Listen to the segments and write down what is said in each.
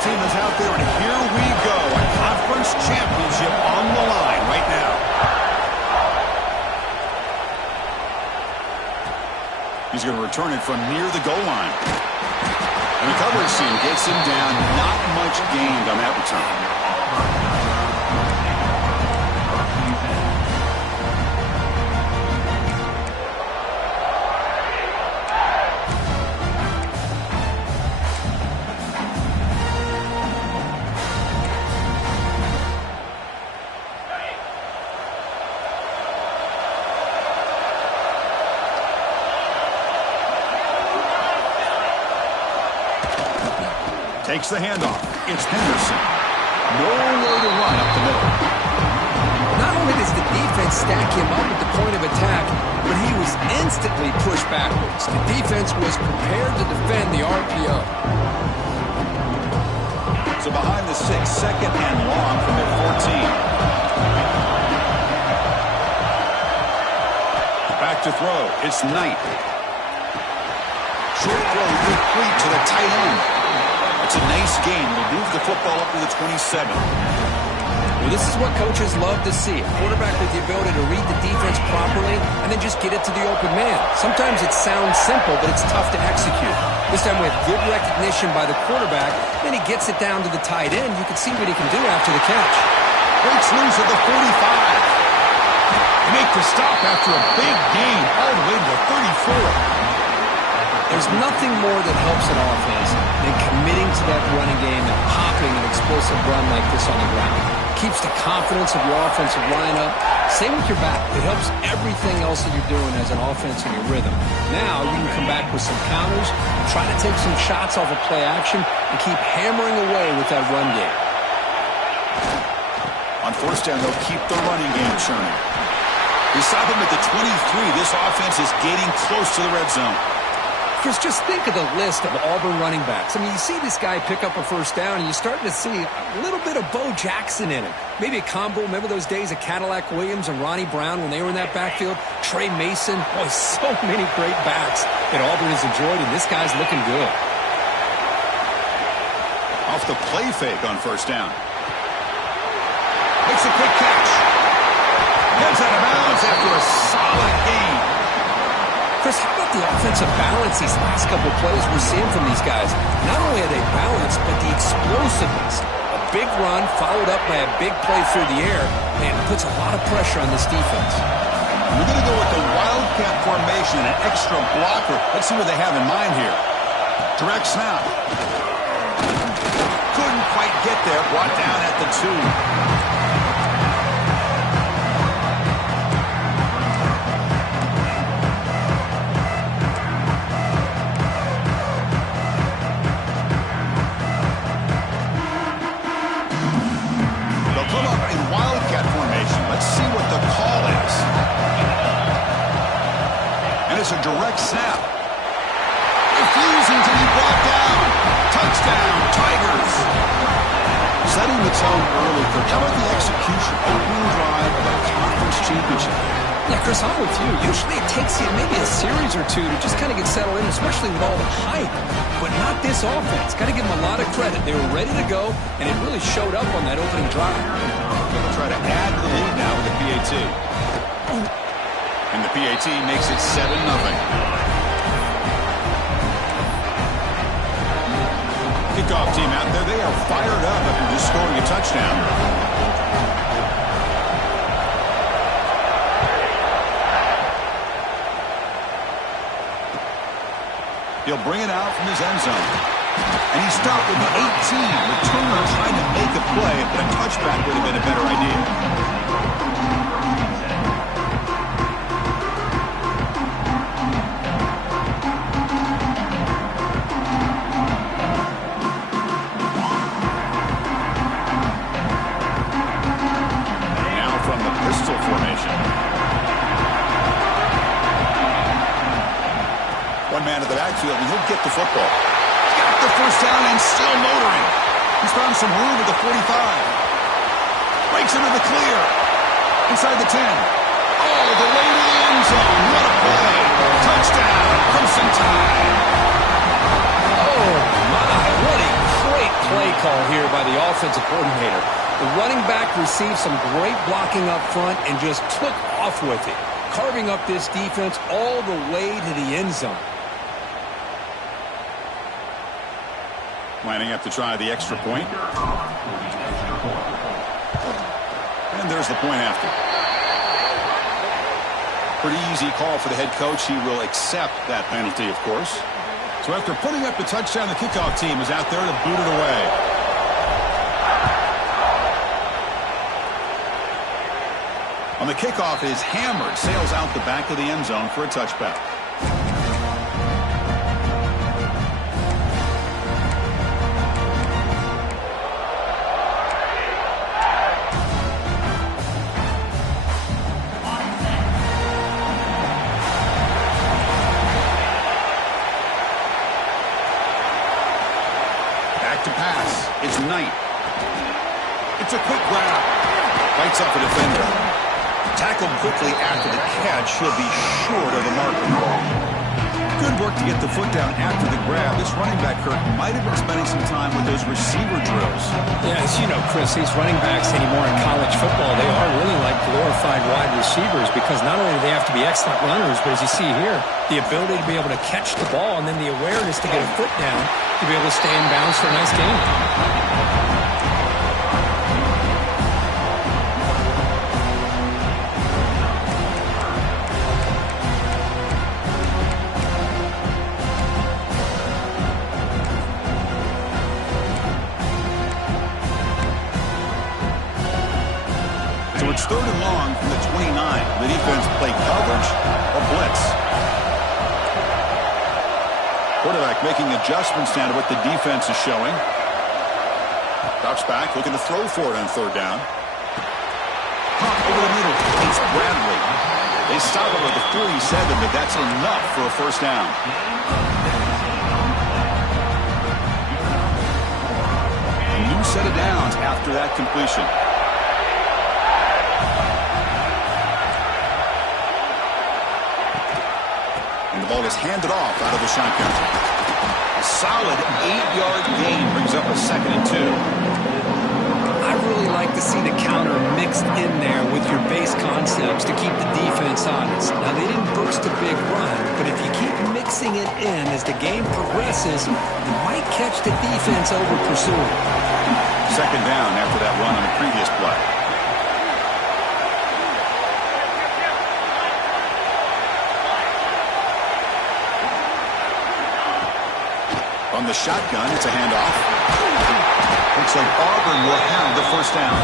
team is out there, and here we go. A conference championship on the line right now. He's going to return it from near the goal line. And the coverage team gets him down. Not much gained on that return. Takes the handoff. It's Henderson. Nowhere to run up the middle. Not only does the defense stack him up at the point of attack, but he was instantly pushed backwards. The defense was prepared to defend the RPO. So behind the 6, second and long from their 14. Back to throw. It's Knight. Short throw complete to the tight end. It's a nice gain. We'll move the football up to the 27. Well, this is what coaches love to see. A quarterback with the ability to read the defense properly and then just get it to the open man. Sometimes it sounds simple, but it's tough to execute. This time we have good recognition by the quarterback. Then he gets it down to the tight end. You can see what he can do after the catch. Breaks loose at the 45. Make the stop after a big gain all the way to the 34. There's nothing more that helps an offense than committing to that running game and popping an explosive run like this on the ground. Keeps the confidence of your offensive line up. Same with your back. It helps everything else that you're doing as an offense in your rhythm. Now you can come back with some counters, try to take some shots off of play action, and keep hammering away with that run game. On first down, they'll keep the running game churning. We stop him at the 23. This offense is getting close to the red zone. Chris, just think of the list of Auburn running backs. I mean, you see this guy pick up a first down, and you're starting to see a little bit of Bo Jackson in it. Maybe a combo. Remember those days of Cadillac Williams and Ronnie Brown when they were in that backfield? Trey Mason. Boy, so many great backs that Auburn has enjoyed, and this guy's looking good. Off the play fake on first down. Makes a quick catch. Gets out of bounds after a solid gain. Chris, how about the offensive balance these last couple of plays we're seeing from these guys? Not only are they balanced, but the explosiveness. A big run followed up by a big play through the air, man, puts a lot of pressure on this defense. We're going to go with the Wildcat formation, an extra blocker. Let's see what they have in mind here. Direct snap. Couldn't quite get there. Brought down at the 2. It's a direct snap. Refusing to be brought down. Touchdown, Tigers. Setting the tone early for how about the execution? Opening drive of a conference championship. Yeah, Chris, I'm with you. Usually it takes you maybe a series or two to just kind of get settled in, especially with all the hype. But not this offense. Got to give them a lot of credit. They were ready to go, and it really showed up on that opening drive. Going to try to add to the lead now with the PAT. And the PAT makes it 7-0. Kickoff team out there. They are fired up after just scoring a touchdown. He'll bring it out from his end zone. And he stopped at the 18. Returner trying to make a play, but a touchback would have been a better idea. One man at the backfield, and he'll get the football. He's got the first down and still motoring. He's found some room at the 45. Breaks into the clear. Inside the 10. Oh, the way to the end zone. What a play. Touchdown, Crimson Tide. Oh, my. What a great play call by the offensive coordinator. The running back received some great blocking up front and just took off with it, carving up this defense all the way to the end zone. Lining up to try the extra point. And there's the point after. Pretty easy call for the head coach. He will accept that penalty, of course. So after putting up the touchdown, the kickoff team is out there to boot it away. On the kickoff, it is hammered, sails out the back of the end zone for a touchback. To pass. It's Knight. It's a quick grab. Fights up a defender. Tackled quickly after the catch. He'll be short of the marker. Good work to get the foot down after the grab. This running back, Kirk, might have been spending some time with those receiver drills. Yeah, as you know, Chris, these running backs anymore in college football, they are really like glorified wide receivers because not only do they have to be excellent runners, but as you see here, the ability to be able to catch the ball and then the awareness to get a foot down to be able to stay in bounds for a nice game. So it's 3rd and long from the 29. The defense play coverage or blitz. Quarterback making adjustments down to what the defense is showing. Drops back, looking to throw for it on 3rd down. Pop over the middle. It's Bradley. They stop him at the 47, but that's enough for a 1st down. A new set of downs after that completion. And the ball is handed off out of the shotgun. A solid 8-yard gain brings up a 2nd and 2. I really like to see the counter mixed in there with your base concepts to keep the defense honest. Now, they didn't burst a big run, but if you keep mixing it in as the game progresses, you might catch the defense over pursuing. 2nd down after that run on the previous play. From the shotgun, it's a handoff. Looks like Auburn will have the 1st down.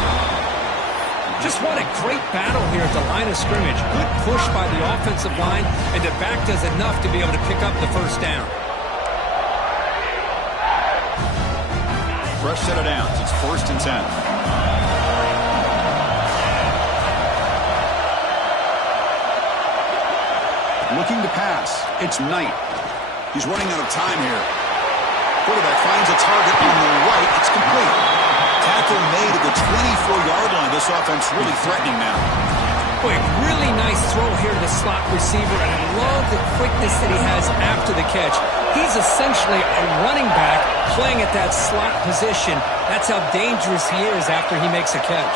Just what a great battle here at the line of scrimmage. Good push by the offensive line, and the back does enough to be able to pick up the 1st down. Fresh set of downs. It's 1st and 10. Looking to pass. It's Knight. He's running out of time here. Quarterback finds a target on the right. It's complete. Tackle made at the 24-yard line. This offense really threatening now. Boy, really nice throw here to the slot receiver, and I love the quickness that he has after the catch. He's essentially a running back playing at that slot position. That's how dangerous he is after he makes a catch.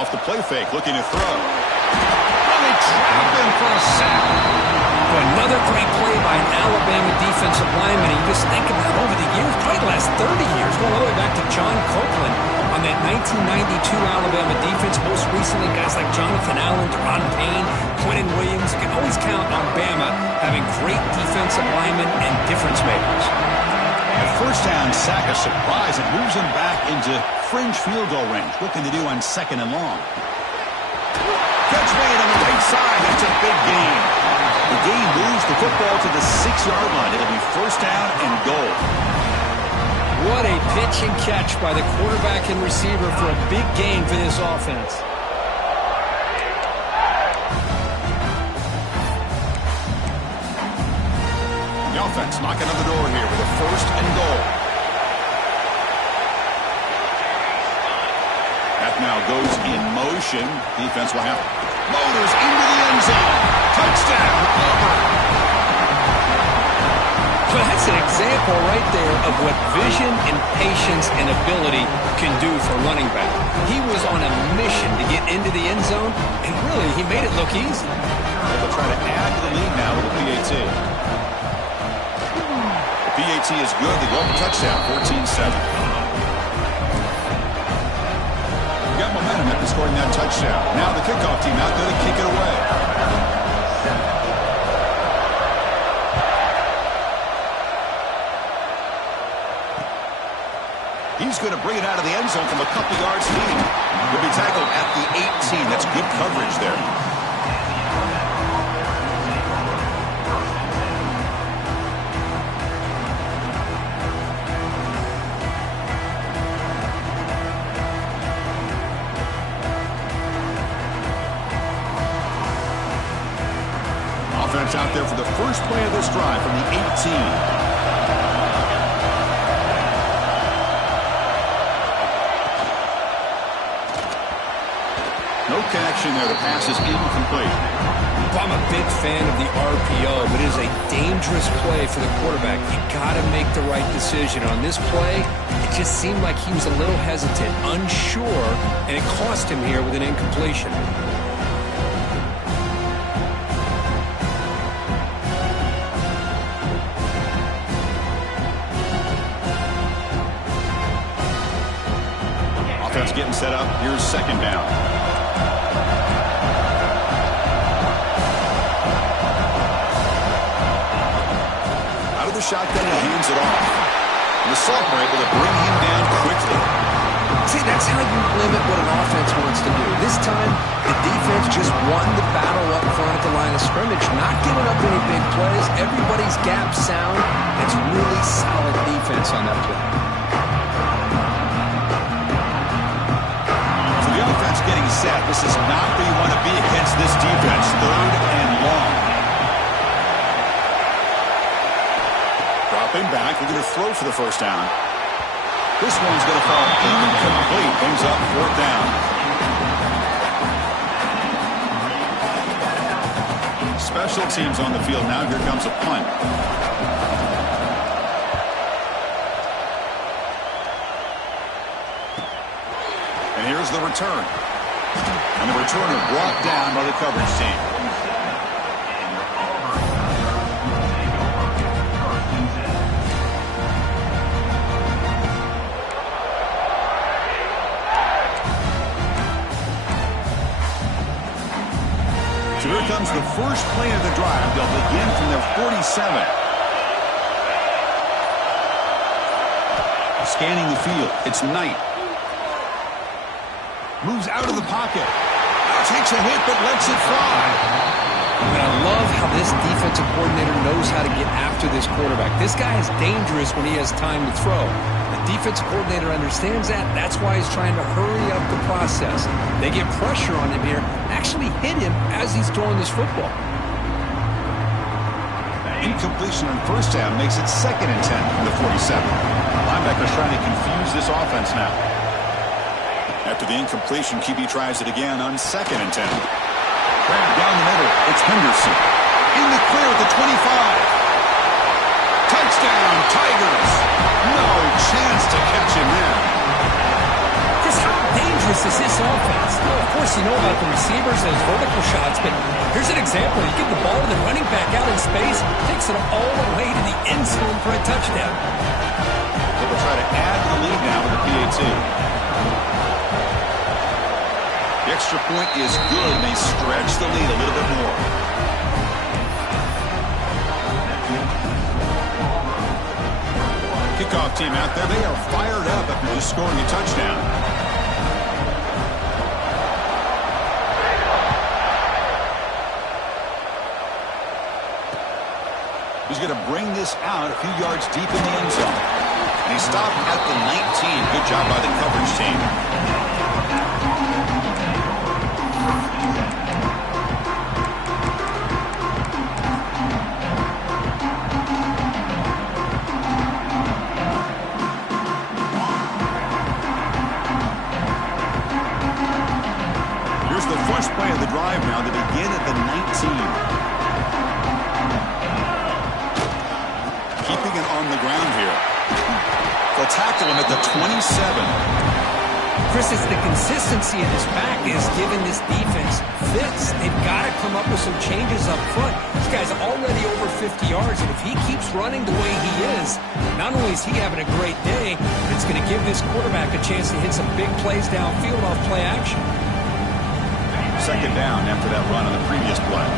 Off the play fake, looking to throw. Really trap him for a sack. Another great play by an Alabama defensive lineman. You just think about over the years, probably the last 30 years, going all the way back to John Copeland on that 1992 Alabama defense. Most recently, guys like Jonathan Allen, Deron Payne, Quentin Williams. You can always count on Bama having great defensive linemen and difference makers. A 1st down sack, a surprise. It moves him back into fringe field goal range. Looking to do on 2nd and long. Catch made on the right side. That's a big gain. The gain moves the football to the 6-yard line. It'll be 1st down and goal. What a pitch and catch by the quarterback and receiver for a big gain for this offense. The offense knocking on the door here with a 1st and goal. That now goes in motion. Defense will have motors into the end zone. Touchdown, Auburn. Well, that's an example right there of what vision and patience and ability can do for running back. He was on a mission to get into the end zone, and really, he made it look easy. They'll try to add to the lead now with the PAT. The PAT is good. They go up a touchdown, 14-7. Got momentum after scoring that touchdown. Now the kickoff team out there to kick it away. He's going to bring it out of the end zone from a couple yards lead. He'll be tackled at the 18. That's good coverage there. Offense out there for the first play of this drive from the 18. No connection there. The pass is incomplete. I'm a big fan of the RPO, but it is a dangerous play for the quarterback. You got to make the right decision. On this play, it just seemed like he was a little hesitant, unsure, and it cost him here with an incompletion. Offense getting set up. Here's second down. The shotgun and hands it off. And the Salt were able to bring him down quickly. See, that's how you limit what an offense wants to do. This time, the defense just won the battle up front at the line of scrimmage, not giving up any big plays. Everybody's gap sound. It's really solid defense on that play. So the offense getting set. This is not where you want to be against this defense. Third and long. Dropping back, we're going to throw for the first down. This one's going to fall incomplete. Brings up fourth down. Special teams on the field now. Here comes a punt. And here's the return. And the returner brought down by the coverage team. So here comes the first play of the drive. They'll begin from their 47. Scanning the field. It's Knight. Moves out of the pocket. Takes a hit but lets it fly. And I love how this defensive coordinator knows how to get after this quarterback. This guy is dangerous when he has time to throw. The defensive coordinator understands that. That's why he's trying to hurry up the process. They get pressure on him here, actually hit him as he's throwing this football. Incompletion on first down makes it 2nd and 10 from the 47. Linebacker's trying to confuse this offense now. After the incompletion, QB tries it again on 2nd and 10. Grab down the middle. It's Henderson. In the clear at the 25. Touchdown, Tigers. No chance to catch him there. Chris, how dangerous is this offense? Well, of course, you know about the receivers and his vertical shots, but here's an example. You give the ball to the running back out in space, takes it all the way to the end zone for a touchdown. They'll try to add to the lead now with the PAT. The extra point is good, and they stretch the lead a little bit more. Kickoff team out there, they are fired up after just scoring a touchdown. He's going to bring this out a few yards deep in the end zone. And he stopped at the 19. Good job by the coverage team. Here's the first play of the drive now. They begin at the 19. Keeping it on the ground. They'll tackle him at the 27. Chris, it's the consistency of his back is giving this defense fits. They've got to come up with some changes up front. This guy's already over 50 yards, and if he keeps running the way he is, not only is he having a great day, but it's going to give this quarterback a chance to hit some big plays downfield off play action. Second down after that run on the previous play.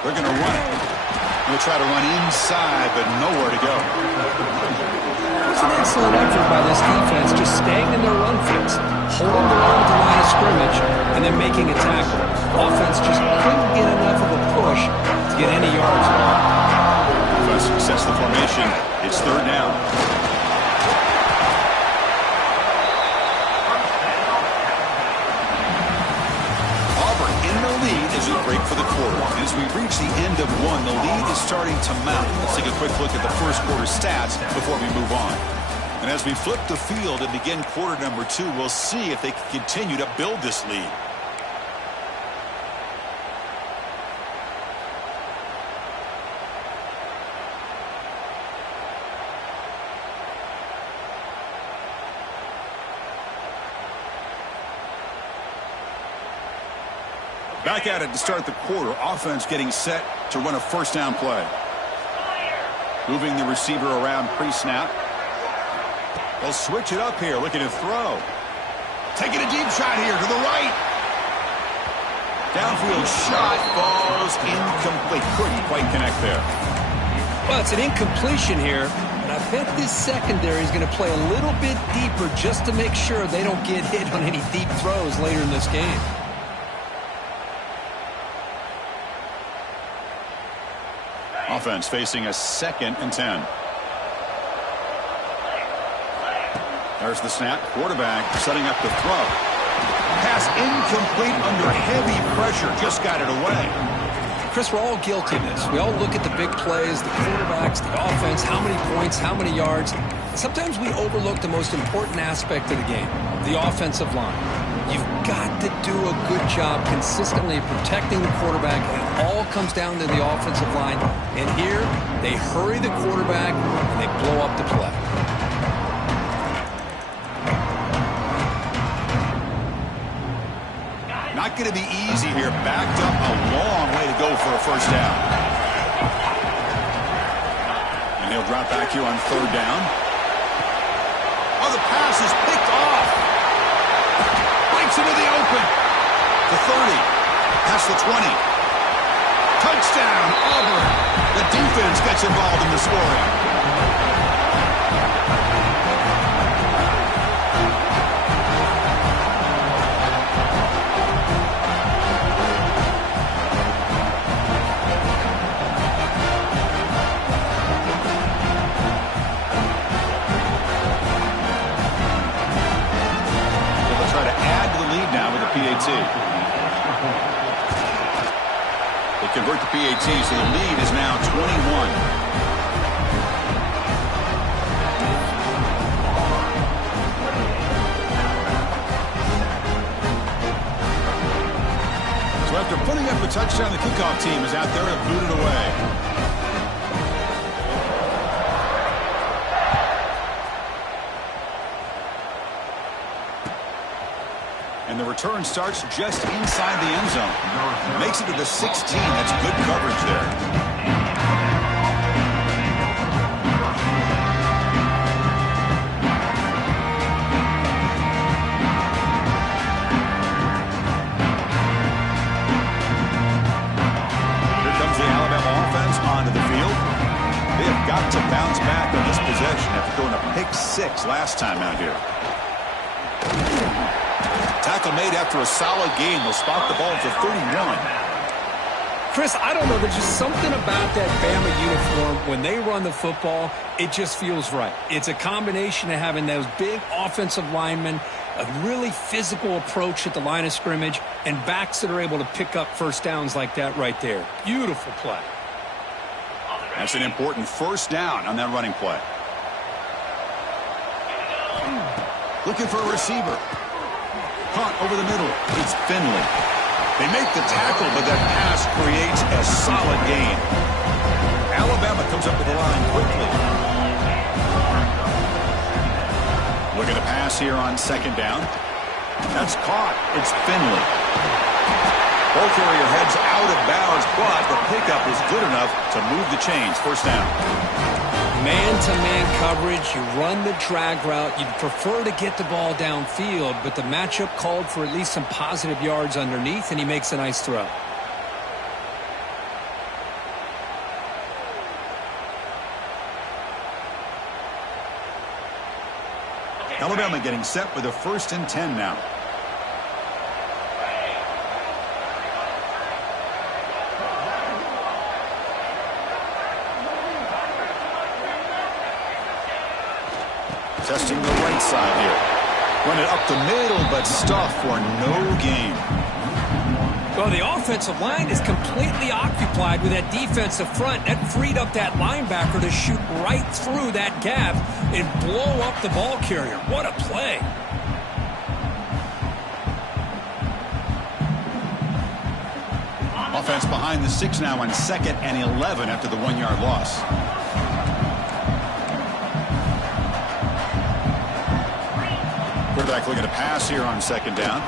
They're going to run it. They'll try to run inside, but nowhere to go. It's an excellent effort by this defense, just staying in their run fix, holding the line at the line of scrimmage, and then making a tackle. Offense just couldn't get enough of a push to get any yards at all. Defense sets the formation. It's third down. Auburn in the lead as we break for the quarter. As we reach the end of one, the lead is starting to mount. Let's take a quick look at the first quarter stats before we move on. And as we flip the field and begin quarter number 2, we'll see if they can continue to build this lead. Back at it to start the quarter. Offense getting set to run a first down play. Moving the receiver around pre-snap. They'll switch it up here, looking to throw. Taking a deep shot here to the right. Downfield shot falls incomplete. Couldn't quite connect there. Well, it's an incompletion here, but I bet this secondary is going to play a little bit deeper just to make sure they don't get hit on any deep throws later in this game. Offense facing a 2nd and 10. There's the snap. Quarterback setting up the throw. Pass incomplete under heavy pressure. Just got it away. Chris, we're all guilty of this. We all look at the big plays, the quarterbacks, the offense, how many points, how many yards. Sometimes we overlook the most important aspect of the game, the offensive line. You've got to do a good job consistently protecting the quarterback. It all comes down to the offensive line. And here, they hurry the quarterback, and they blow up the play. Not going to be easy here. Backed up a long way to go for a first down. And he'll drop back here on third down. Oh, the pass is picked off. Breaks into the open. The 30. Past the 20. Touchdown, Auburn. The defense gets involved in the scoring. PAT. They convert the PAT, so the lead is now 21. So after putting up a touchdown, the kickoff team is out there and booted away. And the return starts just inside the end zone. Makes it to the 16. That's good coverage there. Here comes the Alabama offense onto the field. They have got to bounce back on this possession after throwing a pick 6 last time out here. Tackle made after a solid game. Will spot the ball for 31. Chris, I don't know. There's just something about that Bama uniform. When they run the football, it just feels right. It's a combination of having those big offensive linemen, a really physical approach at the line of scrimmage, and backs that are able to pick up first downs like that right there. Beautiful play. That's an important first down on that running play. Looking for a receiver. Hunt over the middle. It's Finley. They make the tackle, but that pass creates a solid gain. Alabama comes up to the line quickly. Looking to pass here on second down. That's caught. It's Finley. Ball carrier heads out of bounds, but the pickup is good enough to move the chains. First down. Man-to-man coverage, you run the drag route. You'd prefer to get the ball downfield, but the matchup called for at least some positive yards underneath, and he makes a nice throw. Alabama getting set with a 1st and 10 now. Testing the right side here. Run it up the middle, but stuffed for no gain. Well, the offensive line is completely occupied with that defensive front. That freed up that linebacker to shoot right through that gap and blow up the ball carrier. What a play. Offense behind the 6 now on 2nd and 11 after the 1-yard loss. Quarterback looking to pass here on 2nd down.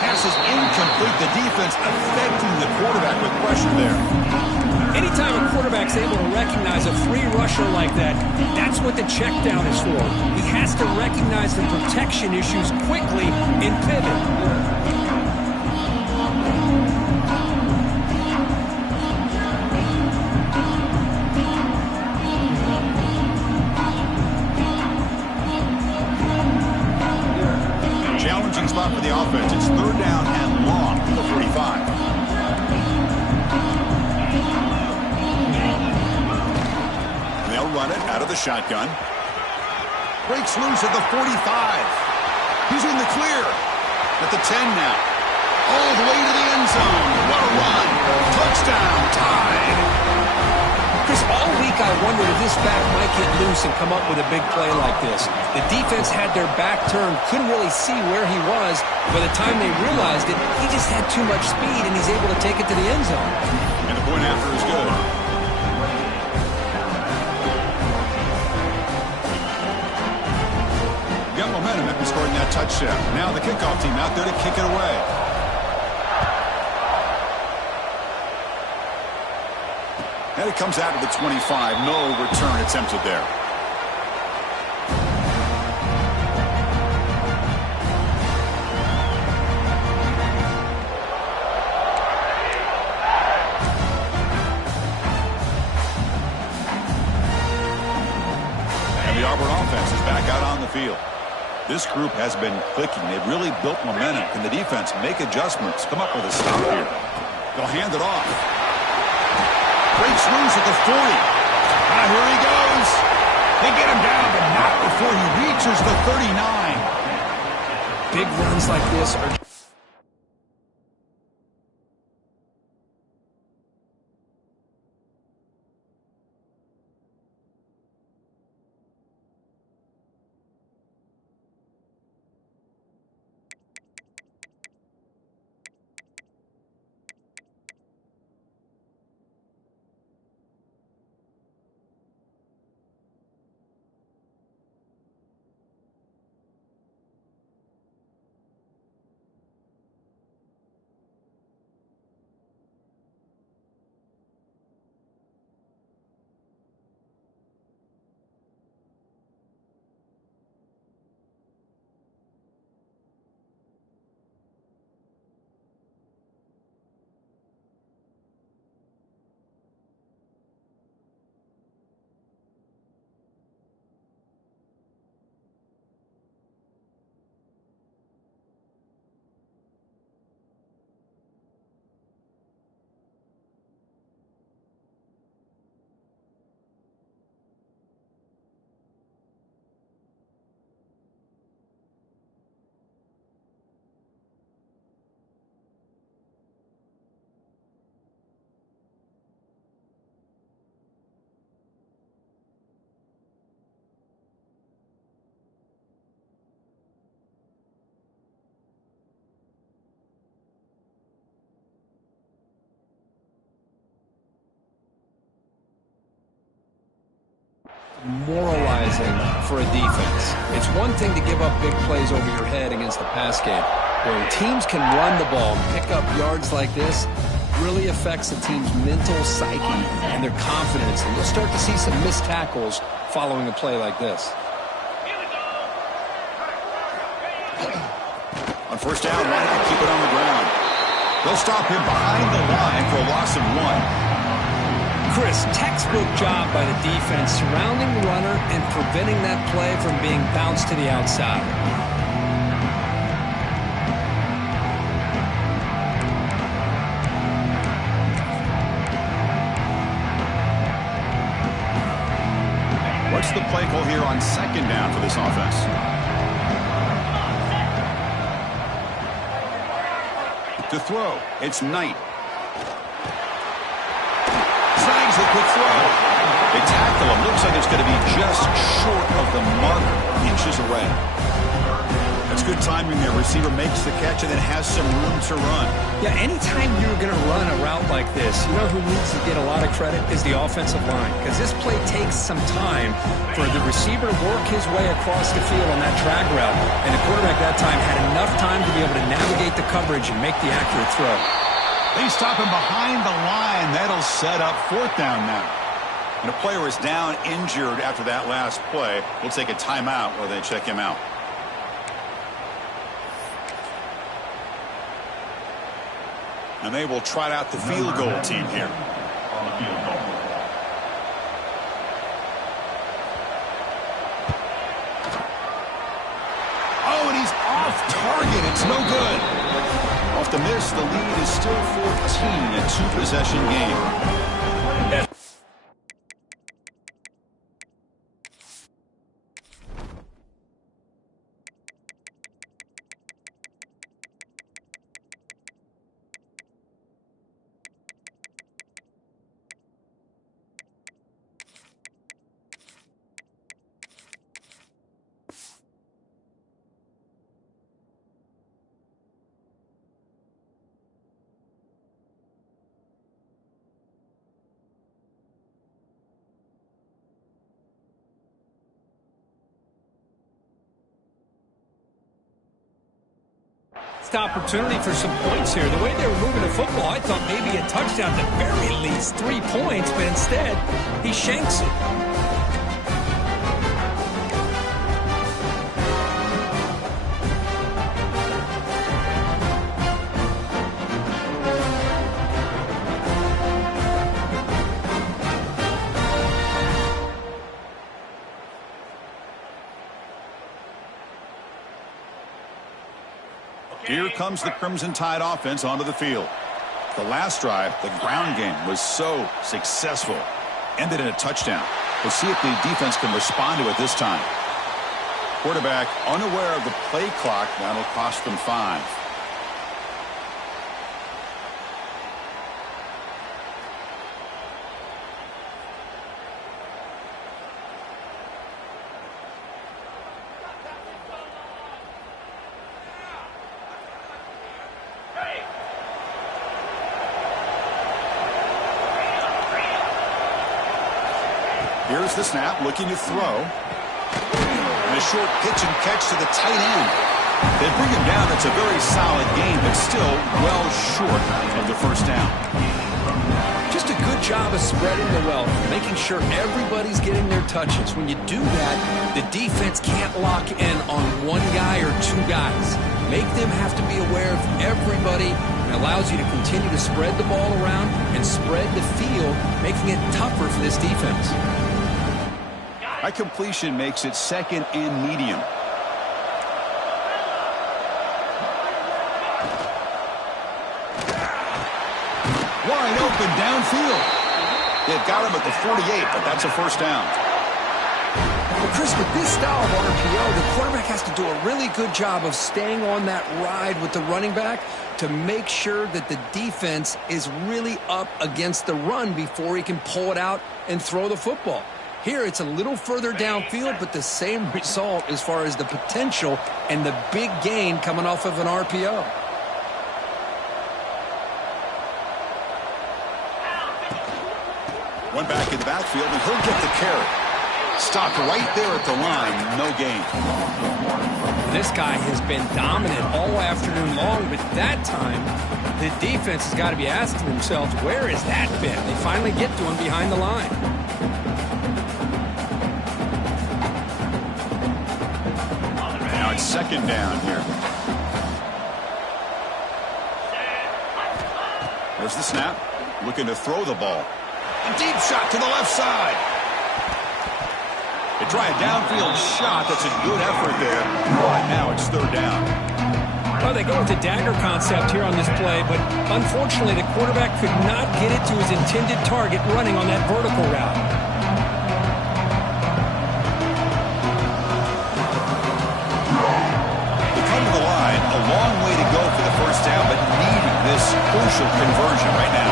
Pass is incomplete. The defense affecting the quarterback with pressure there. Anytime a quarterback's able to recognize a free rusher like that, that's what the check down is for. He has to recognize the protection issues quickly and pivot. Spot for the offense. It's 3rd down and long from the 45. They'll run it out of the shotgun. Breaks loose at the 45. He's in the clear. At the 10 now. All the way to the end zone. What a run. Touchdown. Tied. Chris, all week I wondered if this back might get loose and come up with a big play like this. The defense had their back turned, couldn't really see where he was. By the time they realized it, he just had too much speed, and he's able to take it to the end zone. And the point after is good. Got momentum after scoring that touchdown. Now the kickoff team out there to kick it away. And it comes out of the 25. No return attempted there. And the Auburn offense is back out on the field. This group has been clicking. They've really built momentum. Can the defense make adjustments? Come up with a stop here. They'll hand it off. Breaks loose at the 40. Here he goes. They get him down, but not before he reaches the 39. Big runs like this are... demoralizing for a defense. It's one thing to give up big plays over your head against the pass game. When teams can run the ball and pick up yards like this, really affects the team's mental psyche and their confidence. And you'll start to see some missed tackles following a play like this. On first down, why not keep it on the ground? They'll stop him behind the line for a loss of 1. Chris, textbook job by the defense surrounding the runner and preventing that play from being bounced to the outside. What's the play call here on second down for this offense? To throw, it's Knight. Snags the quick throw. They tackle him. Looks like it's going to be just short of the mark, inches away. That's good timing there. Receiver makes the catch and then has some room to run. Yeah, anytime you're going to run a route like this, you know who needs to get a lot of credit is the offensive line. Because this play takes some time for the receiver to work his way across the field on that drag route. And the quarterback that time had enough time to be able to navigate the coverage and make the accurate throw. They stop him behind the line. That'll set up fourth down now. And a player is down injured after that last play. We'll take a timeout while they check him out. And they will trot out the field goal team here. Oh, and he's off target. It's no good. Off the miss, the lead is still 14, a two-possession game. Opportunity for some points here. The way they were moving the football, I thought maybe a touchdown, at the very least 3 points, but instead he shanks it. Here comes the Crimson Tide offense onto the field. The last drive, the ground game, was so successful. Ended in a touchdown. We'll see if the defense can respond to it this time. Quarterback unaware of the play clock. That'll cost them 5. Here's the snap, looking to throw. And a short pitch and catch to the tight end. They bring him down. It's a very solid game, but still well short of the first down. Just a good job of spreading the wealth, making sure everybody's getting their touches. When you do that, the defense can't lock in on one guy or 2 guys. Make them have to be aware of everybody. It allows you to continue to spread the ball around and spread the field, making it tougher for this defense. High completion makes it second and medium. Wide open downfield. They've got him at the 48, but that's a first down. Well, Chris, with this style of RPO, the quarterback has to do a really good job of staying on that ride with the running back to make sure that the defense is really up against the run before he can pull it out and throw the football. Here, it's a little further downfield, but the same result as far as the potential and the big gain coming off of an RPO. One back in the backfield, and he'll get the carry. Stopped right there at the line. No gain. This guy has been dominant all afternoon long, but that time, the defense has got to be asking themselves, where has that been? They finally get to him behind the line. Now it's second down here. There's the snap. Looking to throw the ball. A deep shot to the left side. They try a downfield shot. That's a good effort there. But now it's third down. Well, they go with the dagger concept here on this play, but unfortunately the quarterback could not get it to his intended target running on that vertical route. They come to the line. A long way to go for the first down, but needing this crucial conversion right now.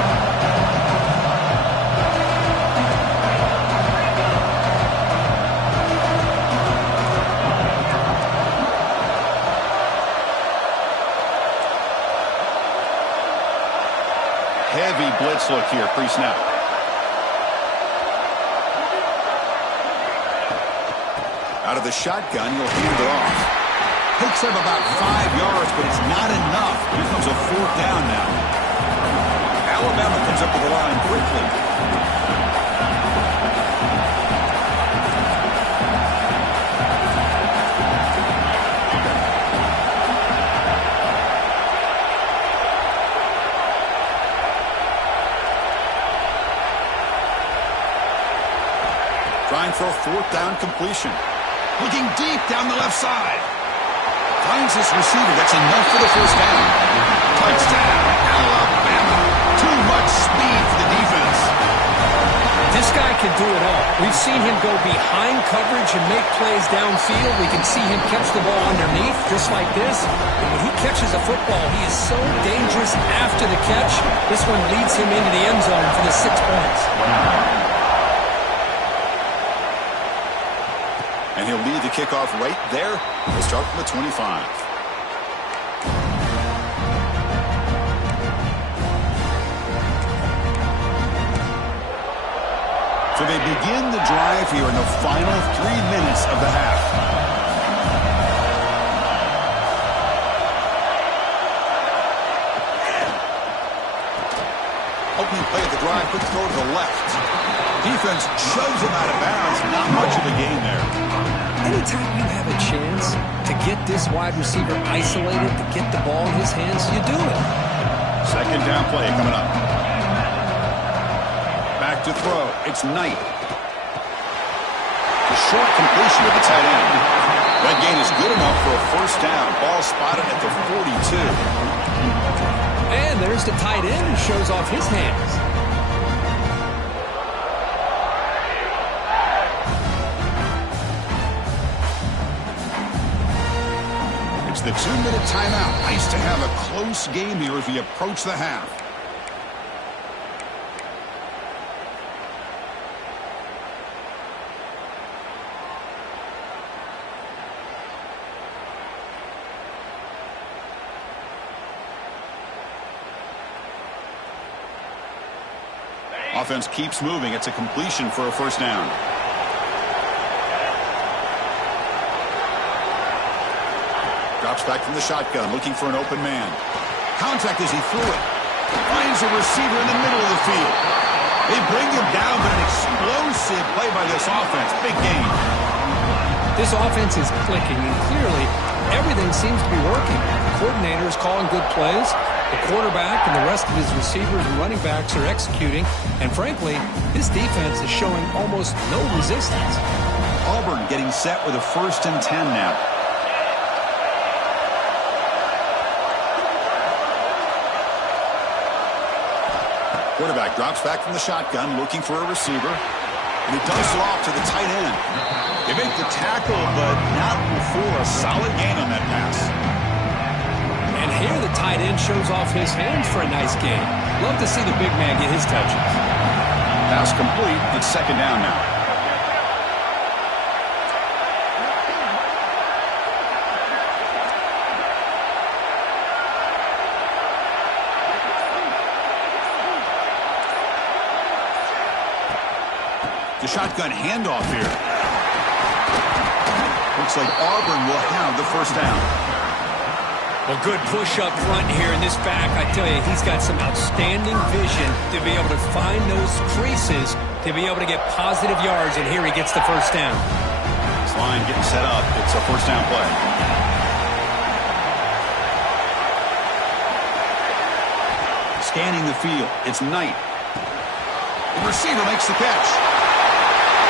Heavy blitz look here, pre-snap. Out of the shotgun, he'll hand it off. Takes him about 5 yards, but it's not enough. Here comes a fourth down now. Alabama comes up to the line quickly. Trying for a fourth down completion. Looking deep down the left side. Finds his receiver. That's enough for the first down. Touchdown, Alabama. Too much speed for the defense. This guy can do it all. We've seen him go behind coverage and make plays downfield. We can see him catch the ball underneath, just like this. And when he catches a football, he is so dangerous after the catch. This one leads him into the end zone for the 6 points. And he'll lead the kickoff right there. We'll start from the 25. So they begin the drive here in the final 3 minutes of the half. Opening play of the drive, quick throw to the left. Defense shoves him out of bounds. Not much of a gain there. Anytime you have a chance to get this wide receiver isolated, to get the ball in his hands, you do it. Second down play coming up. Back to throw. It's Knight. A short completion of the tight end. That gain is good enough for a first down. Ball spotted at the 42. And there's the tight end who shows off his hands. It's the 2-minute timeout. Nice to have a close game here as we approach the half. Offense keeps moving. It's a completion for a first down. Drops back from the shotgun, looking for an open man. Contact as he threw it. Finds a receiver in the middle of the field. They bring him down, but an explosive play by this offense. Big game. This offense is clicking, and clearly everything seems to be working. The coordinator is calling good plays. The quarterback and the rest of his receivers and running backs are executing. And frankly, this defense is showing almost no resistance. Auburn getting set with a 1st and 10 now. Quarterback drops back from the shotgun, looking for a receiver. And he dumps it off to the tight end. They make the tackle, but not before a solid gain on that pass. And here the tight end shows off his hands for a nice gain. Love to see the big man get his touches. Pass complete. It's second down now. The shotgun handoff here. Looks like Auburn will have the first down. Well, good push up front here in this back. I tell you, he's got some outstanding vision to be able to find those creases, to be able to get positive yards, and here he gets the first down. This line getting set up. It's a first down play. Scanning the field. It's Knight. The receiver makes the catch.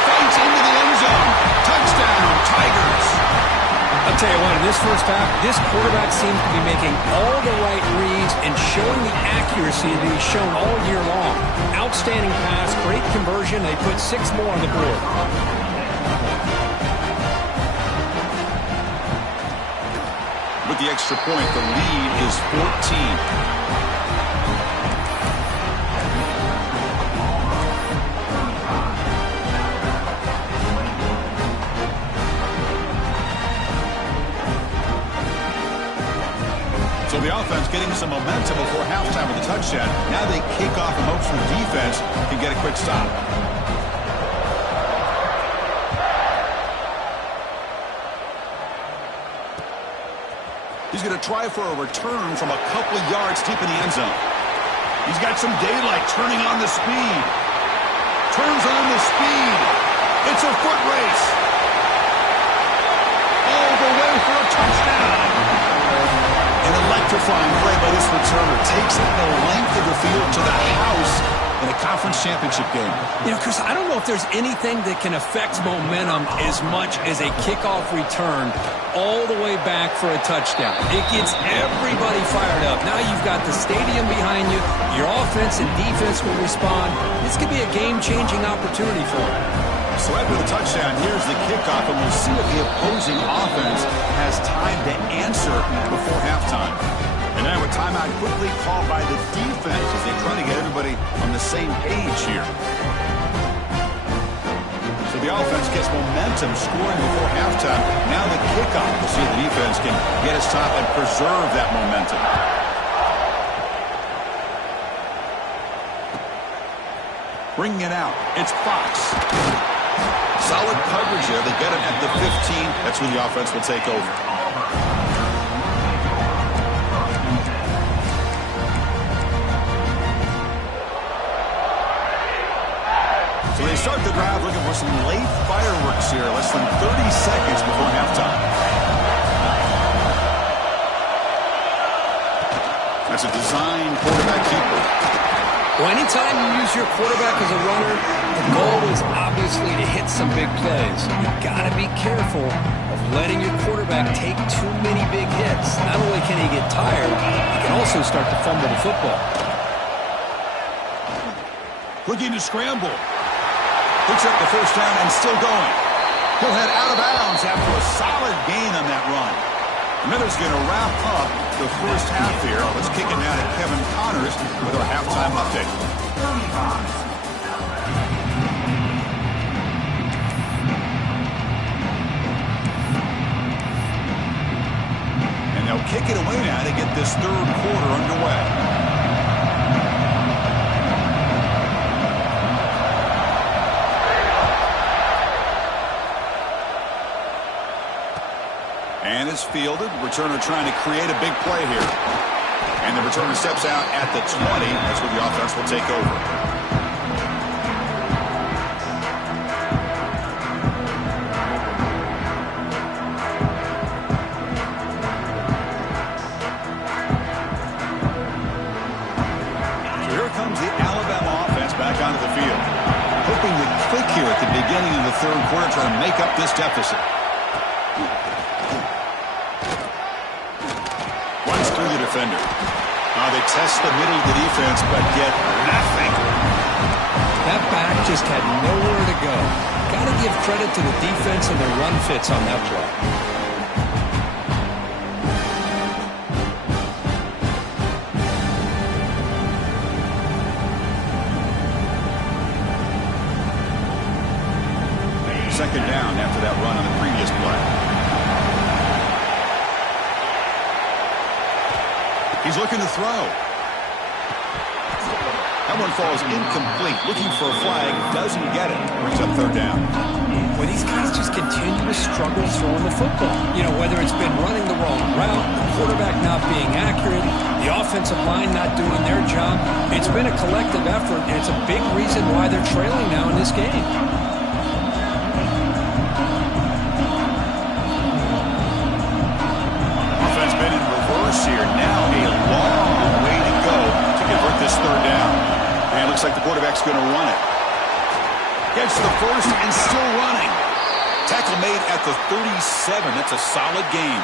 Fights into the end zone. Touchdown, Tigers. I'll tell you what, in this first half, this quarterback seems to be making all the right reads and showing the accuracy that he's shown all year long. Outstanding pass, great conversion. They put 6 more on the board. With the extra point, the lead is 14. So the offense getting some momentum before halftime with the touchdown. Now they kick off and hopes the defense can get a quick stop. He's going to try for a return from a couple of yards deep in the end zone. He's got some daylight, turning on the speed. Turns on the speed. It's a foot race. All the way for a touchdown. An electrifying play by this returner. Takes it the length of the field to the house in a conference championship game. You know, Chris, I don't know if there's anything that can affect momentum as much as a kickoff return all the way back for a touchdown. It gets everybody fired up. Now you've got the stadium behind you. Your offense and defense will respond. This could be a game-changing opportunity for them. So after the touchdown, here's the kickoff, and we'll see if the opposing offense has time to answer before halftime. And now a timeout quickly called by the defense as they try to get everybody on the same page here. So the offense gets momentum scoring before halftime. Now the kickoff. We'll see if the defense can get a stop and preserve that momentum. Bringing it out. It's Fox. Solid coverage there. They get him at the 15. That's when the offense will take over. So they start the drive looking for some late fireworks here. Less than 30 seconds before halftime. That's a design quarterback keeper. Well, anytime you use your quarterback as a runner, the goal is obviously to hit some big plays. You've got to be careful of letting your quarterback take too many big hits. Not only can he get tired, he can also start to fumble the football. Looking to scramble. Picks up the first down and still going. He'll head out of bounds after a solid gain on that run. Miller's going to wrap up the first half here. Let's kick it down to Kevin Connors with our halftime update. And they'll kick it away now to get this third quarter underway. And it's fielded. Returner trying to create a big play here. And the returner steps out at the 20. That's where the offense will take over. So here comes the Alabama offense back onto the field. Hoping to click here at the beginning of the third quarter, trying to make up this deficit. Defender. They test the middle of the defense, but get nothing. That back just had nowhere to go. Got to give credit to the defense and their run fits on that play. Second down after that run on the previous play. He's looking to throw. That one falls incomplete. Looking for a flag. Doesn't get it. Brings up third down. where these guys just continue to struggle throwing the football. You know, whether it's been running the wrong route, the quarterback not being accurate, the offensive line not doing their job. It's been a collective effort, and it's a big reason why they're trailing now in this game. Offense been in reverse here. Now a long way to go to convert this third down. And it looks like the quarterback's going to run it. Gets to the first and still running. Tackle made at the 37. That's a solid game.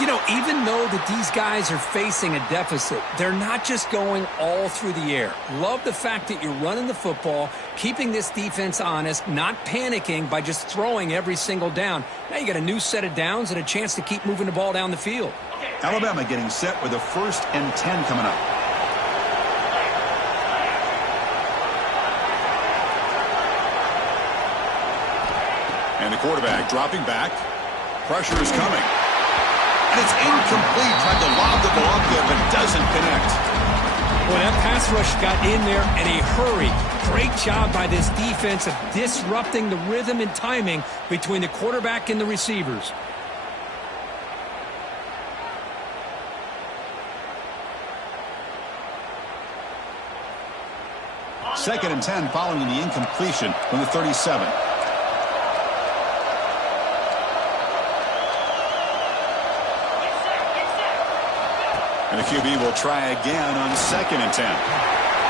You know, even though that these guys are facing a deficit, they're not just going all through the air. Love the fact that you're running the football, keeping this defense honest, not panicking by just throwing every single down. Now you got a new set of downs and a chance to keep moving the ball down the field. Alabama getting set with a 1st and 10 coming up. And the quarterback dropping back. Pressure is coming. And it's incomplete. Tried to lob the ball up there, but doesn't connect. Well, that pass rush got in there in a hurry. Great job by this defense of disrupting the rhythm and timing between the quarterback and the receivers. Second and 10 following the incompletion from the 37. And the QB will try again on 2nd and 10.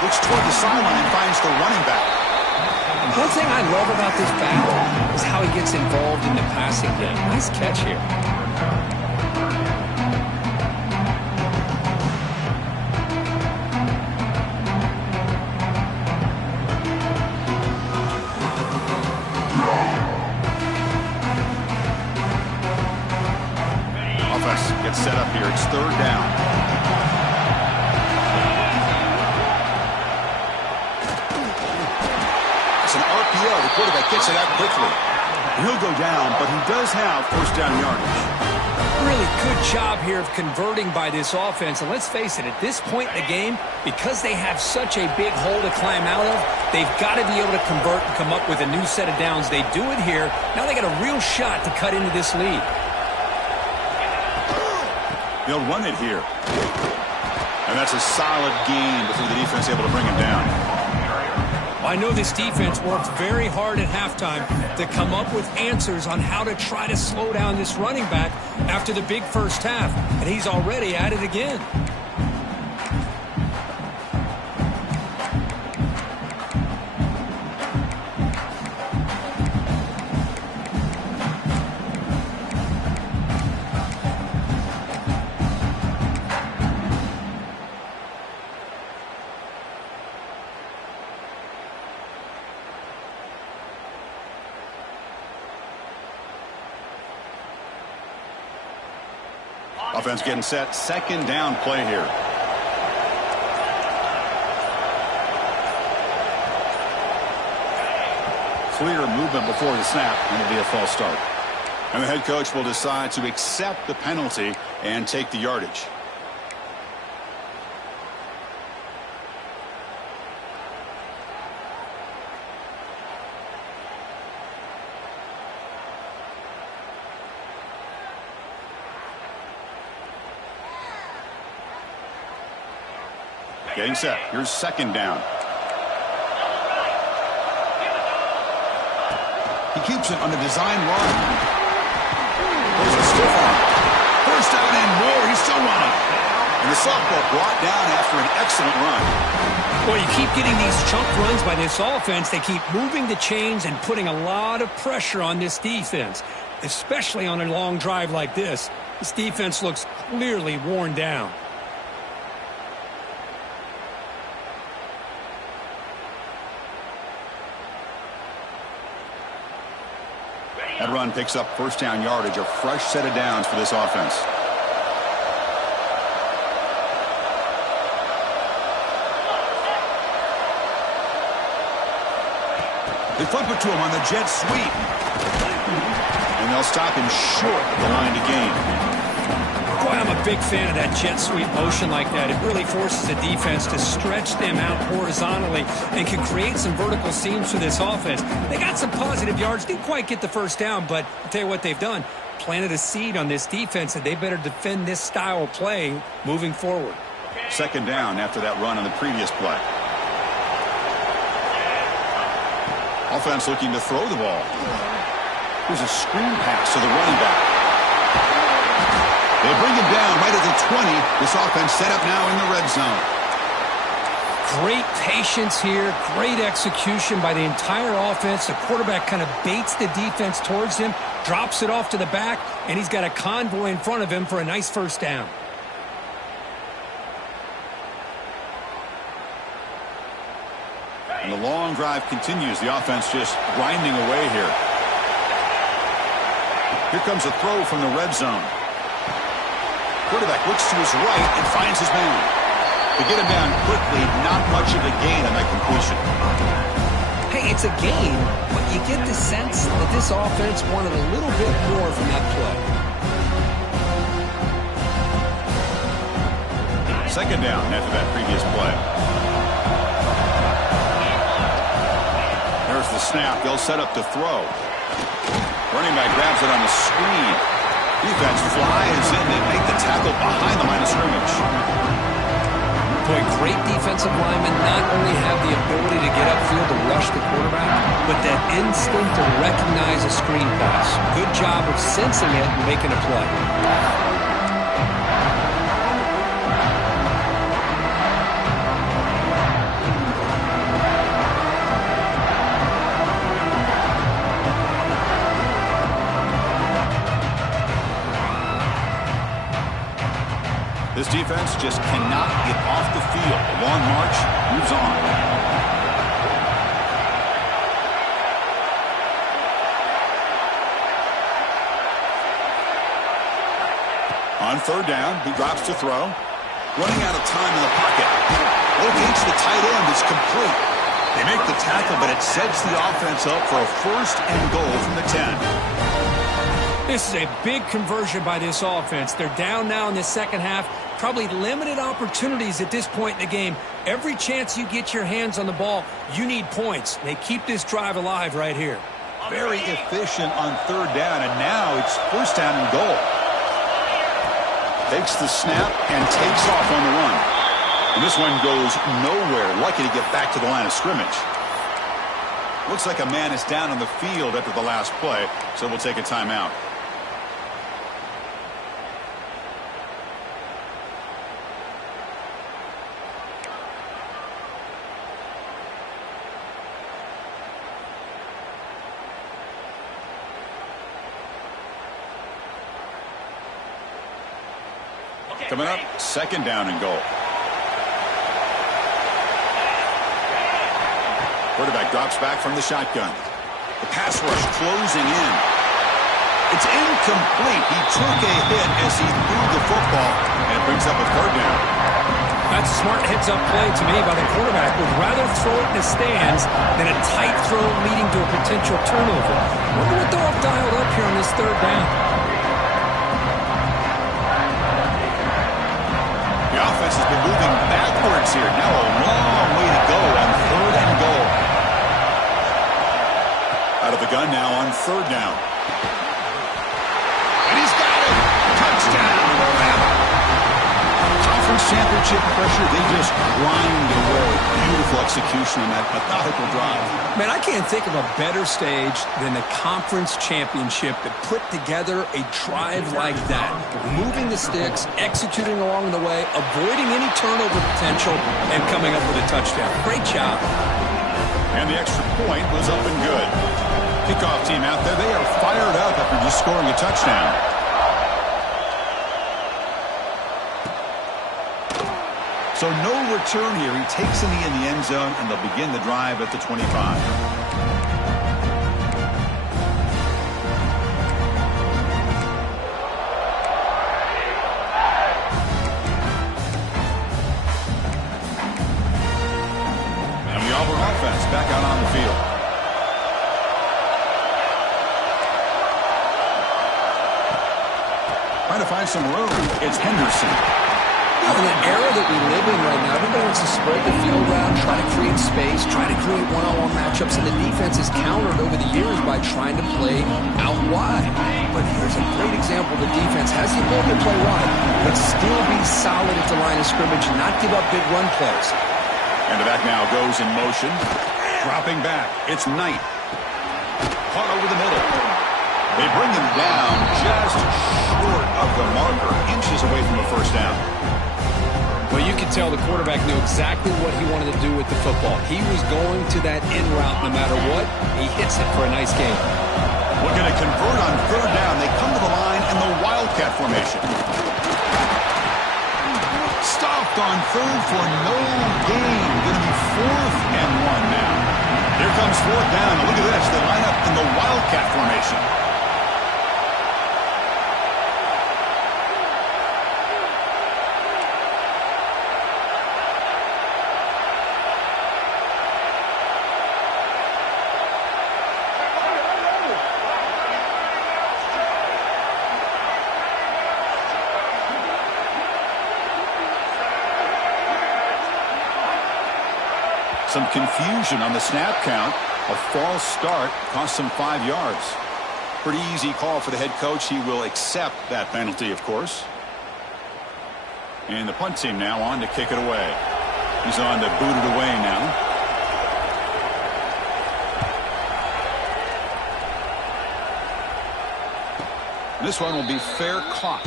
Looks toward the sideline, finds the running back. One thing I love about this back is how he gets involved in the passing game. Nice catch here. Offense gets set up here. It's 3rd down. The quarterback gets it out quickly. He'll go down, but he does have 1st down yardage. Really good job here of converting by this offense. And let's face it, at this point in the game, because they have such a big hole to climb out of, they've got to be able to convert and come up with a new set of downs. They do it here. Now they got a real shot to cut into this lead. They'll run it here. And that's a solid gain before the defense able to bring him down. I know this defense worked very hard at halftime to come up with answers on how to try to slow down this running back after the big first half, and he's already at it again. Offense getting set. 2nd down play here. Clear movement before the snap, and it'll be a false start. And the head coach will decide to accept the penalty and take the yardage. Getting set. Here's 2nd down. He keeps it on the design run. There's a stiff arm. 1st down and more. He's still running. And the sophomore brought down after an excellent run. Well, you keep getting these chunk runs by this offense. They keep moving the chains and putting a lot of pressure on this defense, especially on a long drive like this. This defense looks clearly worn down. That run picks up 1st down yardage, a fresh set of downs for this offense. They flip it to him on the jet sweep. And they'll stop him short of the line to gain. Boy, I'm a big fan of that jet sweep motion like that. It really forces the defense to stretch them out horizontally and can create some vertical seams for this offense. They got some positive yards, didn't quite get the first down, but I'll tell you what they've done. Planted a seed on this defense, and they better defend this style of play moving forward. Second down after that run on the previous play. Offense looking to throw the ball. Here's a screen pass to the running back. They bring him down right at the 20. This offense set up now in the red zone. Great patience here. Great execution by the entire offense. The quarterback kind of baits the defense towards him, drops it off to the back, and he's got a convoy in front of him for a nice first down. And the long drive continues. The offense just grinding away here. Here comes a throw from the red zone. Quarterback looks to his right and finds his man. To get him down quickly, not much of a gain on that completion. Hey, it's a gain, but you get the sense that this offense wanted a little bit more from that play. Second down after that previous play. There's the snap. They'll set up to throw. Running back grabs it on the screen. Defense flies in and make the tackle behind the line of scrimmage. Boy, great defensive linemen not only have the ability to get upfield to rush the quarterback, but that instinct to recognize a screen pass. Good job of sensing it and making a play. This defense just cannot get off the field. The long march moves on. On third down, he drops to throw. Running out of time in the pocket. Locates the tight end. It's complete. They make the tackle, but it sets the offense up for a first and goal from the 10. This is a big conversion by this offense. They're down now in the second half. Probably limited opportunities at this point in the game. Every chance you get your hands on the ball, you need points. They keep this drive alive right here. Very efficient on third down, and now it's first down and goal. Takes the snap and takes off on the run. And this one goes nowhere. Lucky to get back to the line of scrimmage. Looks like a man is down on the field after the last play, so we'll take a timeout. Coming up, second down and goal. Quarterback drops back from the shotgun. The pass rush closing in. It's incomplete. He took a hit as he threw the football, and it brings up a third down. That's a smart heads-up play to me by the quarterback. Would rather throw it in the stands than a tight throw leading to a potential turnover. Wonder what they'll have dialed up here on this third down. Offense has been moving backwards here. Now a long way to go on third and goal. Out of the gun now on third down. And he's got it. Touchdown, Alabama. Conference championship pressure, they just grind away. Beautiful execution on that methodical drive. Man, I can't think of a better stage than the conference championship to put together a drive like that. Moving the sticks, executing along the way, avoiding any turnover potential, and coming up with a touchdown. Great job. And the extra point was up and good. Kickoff team out there, they are fired up after just scoring a touchdown. So no return here. He takes a knee in the end zone, and they'll begin the drive at the 25. And the Auburn offense back out on the field. Right trying to find some room. It's Henderson. In the era that we live in right now, everybody wants to spread the field around, try to create space, try to create one-on-one matchups, and the defense has countered over the years by trying to play out wide. But here's a great example. The defense has the ability to play wide, but still be solid at the line of scrimmage and not give up big run plays. And the back now goes in motion. Dropping back. It's Knight. Caught over the middle. They bring him down just short of the marker, inches away from a first down. Well, you can tell the quarterback knew exactly what he wanted to do with the football. He was going to that in route no matter what. He hits it for a nice gain. Looking to convert on third down. They come to the line in the Wildcat formation. Stopped on third for no gain. Going to be 4th and 1 now. Here comes 4th down. And look at this. They line up in the Wildcat formation. Some confusion on the snap count. A false start cost him 5 yards. Pretty easy call for the head coach. He will accept that penalty, of course. And the punt team now on to kick it away. He's on to boot it away now. This one will be fair caught.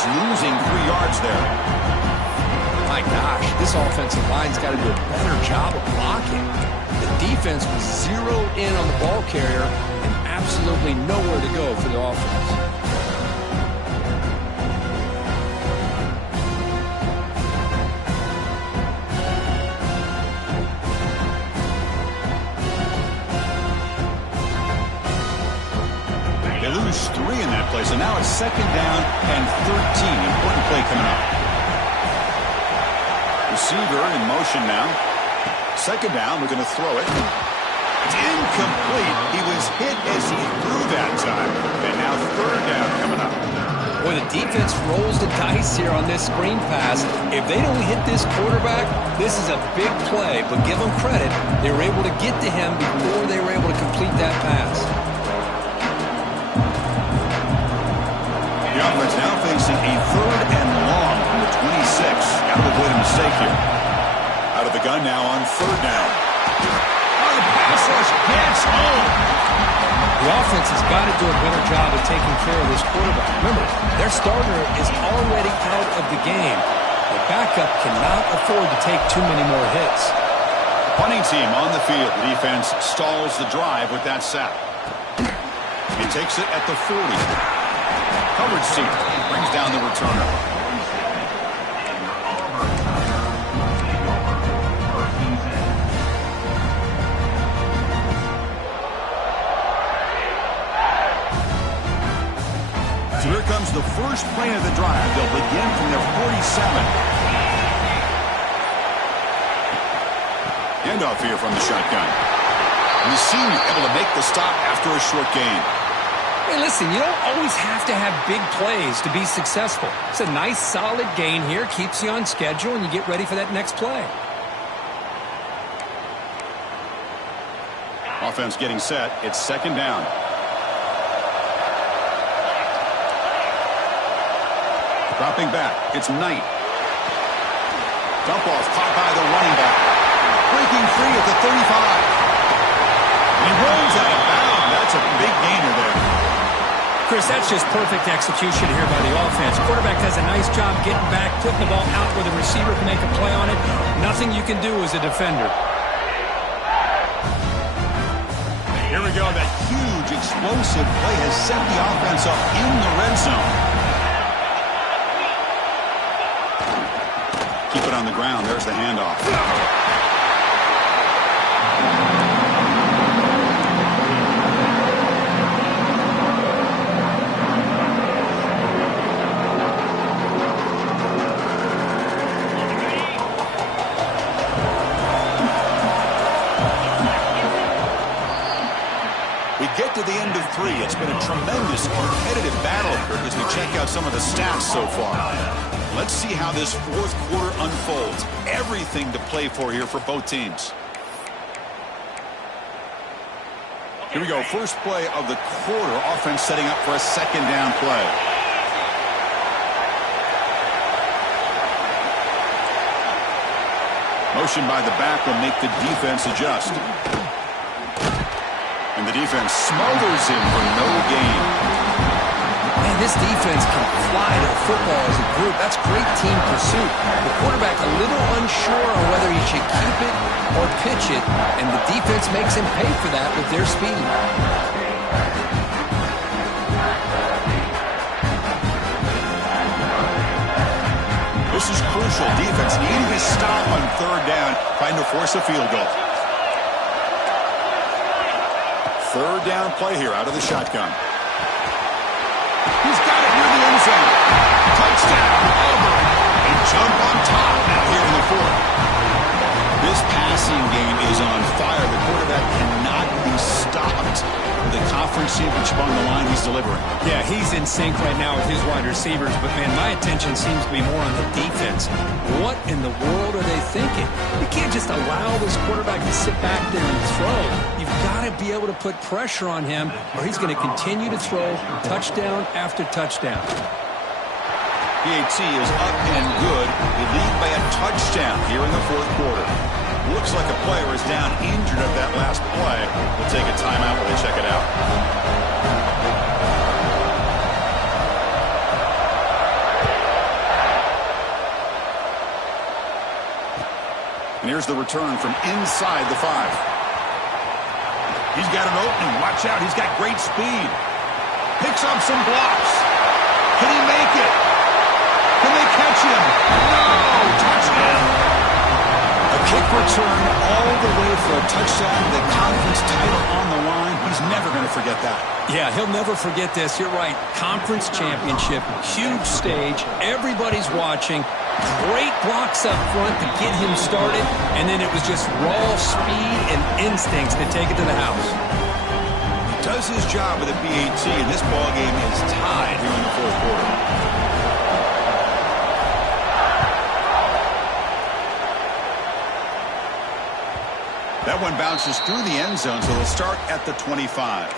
Losing 3 yards there. My gosh, this offensive line's got to do a better job of blocking. The defense was zeroed in on the ball carrier and absolutely nowhere to go for the offense. Lose 3 in that play, so now it's 2nd down and 13. Important play coming up. Receiver in motion now. 2nd down, we're going to throw it. It's incomplete. He was hit as he threw that time. And now 3rd down coming up. Boy, the defense rolls the dice here on this screen pass. If they don't hit this quarterback, this is a big play. But give them credit. They were able to get to him before they were able to complete that pass. The offense now facing a 3rd and long from the 26. Got to avoid a mistake here. Out of the gun now on 3rd down. Oh, the pass rush gets home. The offense has got to do a better job of taking care of this quarterback. Remember, their starter is already out of the game. The backup cannot afford to take too many more hits. Punting team on the field. The defense stalls the drive with that sack. He takes it at the 40. Coverage team brings down the returner. So here comes the first play of the drive. They'll begin from their 47. Handoff here from the shotgun. And the senior able to make the stop after a short gain. Hey, listen, you don't always have to have big plays to be successful. It's a nice, solid gain here. Keeps you on schedule, and you get ready for that next play. Offense getting set. It's 2nd down. Dropping back. It's Knight. Dump off caught by the running back. Breaking free at the 35. He rolls out of bounds. That's a big gainer there. Chris, that's just perfect execution here by the offense. Quarterback does a nice job getting back, putting the ball out where the receiver can make a play on it. Nothing you can do as a defender. Here we go. That huge, explosive play has set the offense up in the red zone. Keep it on the ground. There's the handoff. Get to the end of 3. It's been a tremendous competitive battle as we check out some of the stats so far. Let's see how this fourth quarter unfolds. Everything to play for here for both teams. Here we go. First play of the quarter. Offense setting up for a second down play. Motion by the back will make the defense adjust. And the defense smothers him for no gain. Man, this defense can fly to the football as a group. That's great team pursuit. The quarterback a little unsure on whether he should keep it or pitch it, and the defense makes him pay for that with their speed. This is crucial. Defense needing to stop on third down, trying to force a field goal. Third down play here out of the shotgun. He's got it near the end zone. Touchdown, Auburn. A jump on top now here in the fourth. This passing game is on fire. The quarterback cannot be stopped. The conference championship on the line, he's delivering. Yeah, he's in sync right now with his wide receivers, but, man, my attention seems to be more on the defense. What in the world are they thinking? You can't just allow this quarterback to sit back there and throw. You've got to be able to put pressure on him, or he's going to continue to throw touchdown after touchdown. PAT is up and good. They lead by a touchdown here in the fourth quarter. Looks like a player is down injured at that last play. We'll take a timeout while they check it out. And here's the return from inside the 5. He's got an opening. Watch out. He's got great speed. Picks up some blocks. Can he make it? Can they catch him? No! Touchdown! A kick return all the way for a touchdown. The conference title on the line. He's never going to forget that. Yeah, he'll never forget this. You're right. Conference championship, huge stage. Everybody's watching. Great blocks up front to get him started. And then it was just raw speed and instincts to take it to the house. He does his job with the PAT, and this ball game is tied here in the fourth quarter. That one bounces through the end zone, so they'll start at the 25.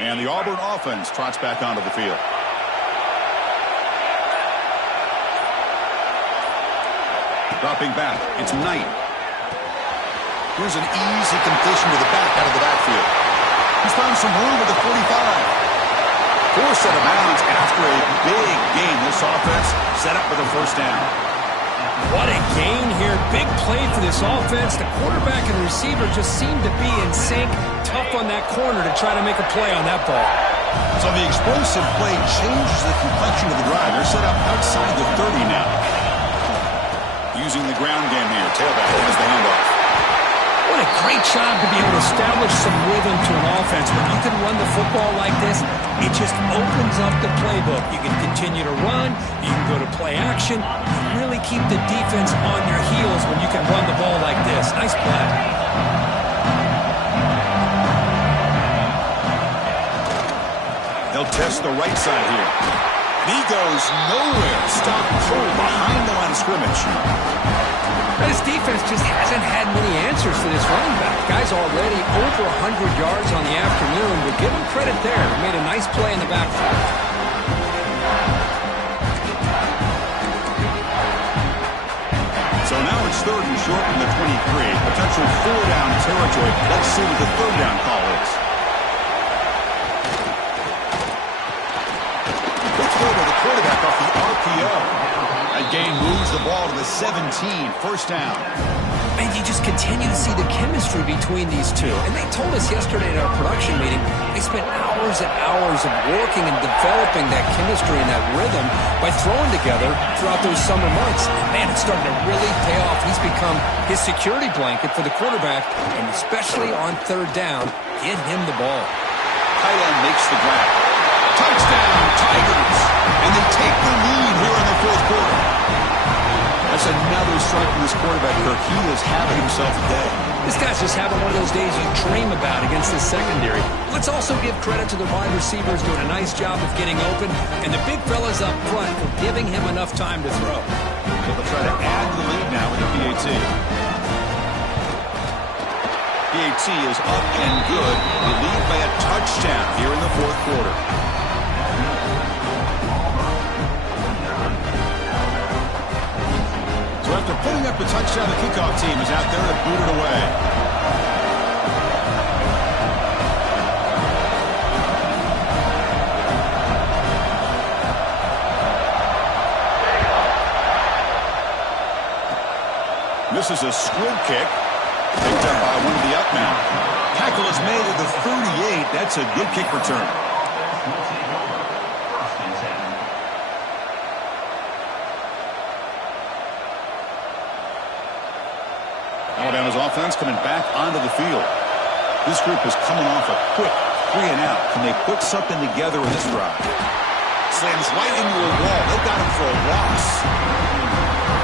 And the Auburn offense trots back onto the field. Dropping back, it's Knight. Here's an easy completion to the back out of the backfield. He's found some room at the 45. Forced out of bounds after a big gain. This offense set up for the first down. What a gain here. Big play for this offense. The quarterback and receiver just seem to be in sync. Tough on that corner to try to make a play on that ball. So the explosive play changes the complexion of the drive. They're set up outside the 30 now. Using the ground game here. Tailback has the handoff. What a great job to be able to establish some rhythm to an offense. When you can run the football like this, it just opens up the playbook. You can continue to run. You can go to play action. You really keep the defense on your heels when you can run the ball like this. Nice play. They'll test the right side here. And he goes nowhere. Stop cold behind the line of scrimmage. This defense just hasn't had many answers for this running back. Guy's already over 100 yards on the afternoon, but give him credit there. He made a nice play in the backfield. So now it's It's third and short from the 23. Potential four-down territory. Let's see what the third down call is. Good throw by the quarterback off the RPO. That gain moves the ball to the 17. First down. And you just continue to see the chemistry between these two. And they told us yesterday at our production meeting, they spent hours and hours of working and developing that chemistry and that rhythm by throwing together throughout those summer months. And man, it's starting to really pay off. He's become his security blanket for the quarterback, and especially on third down, get him the ball. Tight end makes the grab. Touchdown, Tigers! And they take the lead here in the fourth quarter. That's another strike from this quarterback, Kirk. He is having himself a day. This guy's just having one of those days you dream about against the secondary. Let's also give credit to the wide receivers doing a nice job of getting open, and the big fellas up front for giving him enough time to throw. So they'll try to add to the lead now with the PAT. PAT is up and good. They lead by a touchdown here in the fourth quarter. So after putting up a touchdown, the kickoff team is out there to boot it away. This is a squib kick. Picked up by one of the up men. Tackle is made at the 38. That's a good kick return. Alabama's offense coming back onto the field. This group is coming off a quick 3-and-out. Can they put something together in this drive? Slams right into a wall. They've got him for a loss.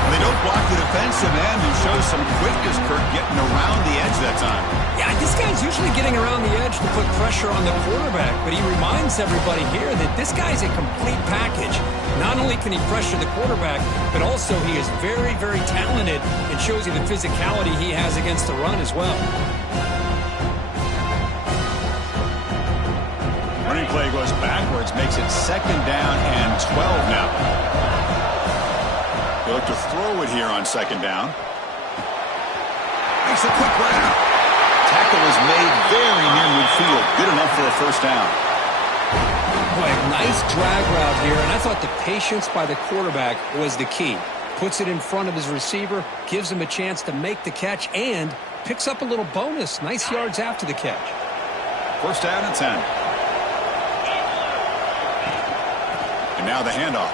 And they don't block the defensive end, who shows some quickness, Kirk, getting around the edge that time. Yeah, this guy's usually getting around the edge to put pressure on the quarterback, but he reminds everybody here that this guy's a complete package. Not only can he pressure the quarterback, but also he is very, very talented and shows you the physicality he has against the run as well. Running play goes backwards, makes it second down and 12 now. They look to throw it here on second down. Makes a quick route. Tackle is made very near midfield. Good enough for a first down. Boy, nice drag route here, and I thought the patience by the quarterback was the key. Puts it in front of his receiver, gives him a chance to make the catch, and picks up a little bonus. Nice yards after the catch. First down and 10. And now the handoff.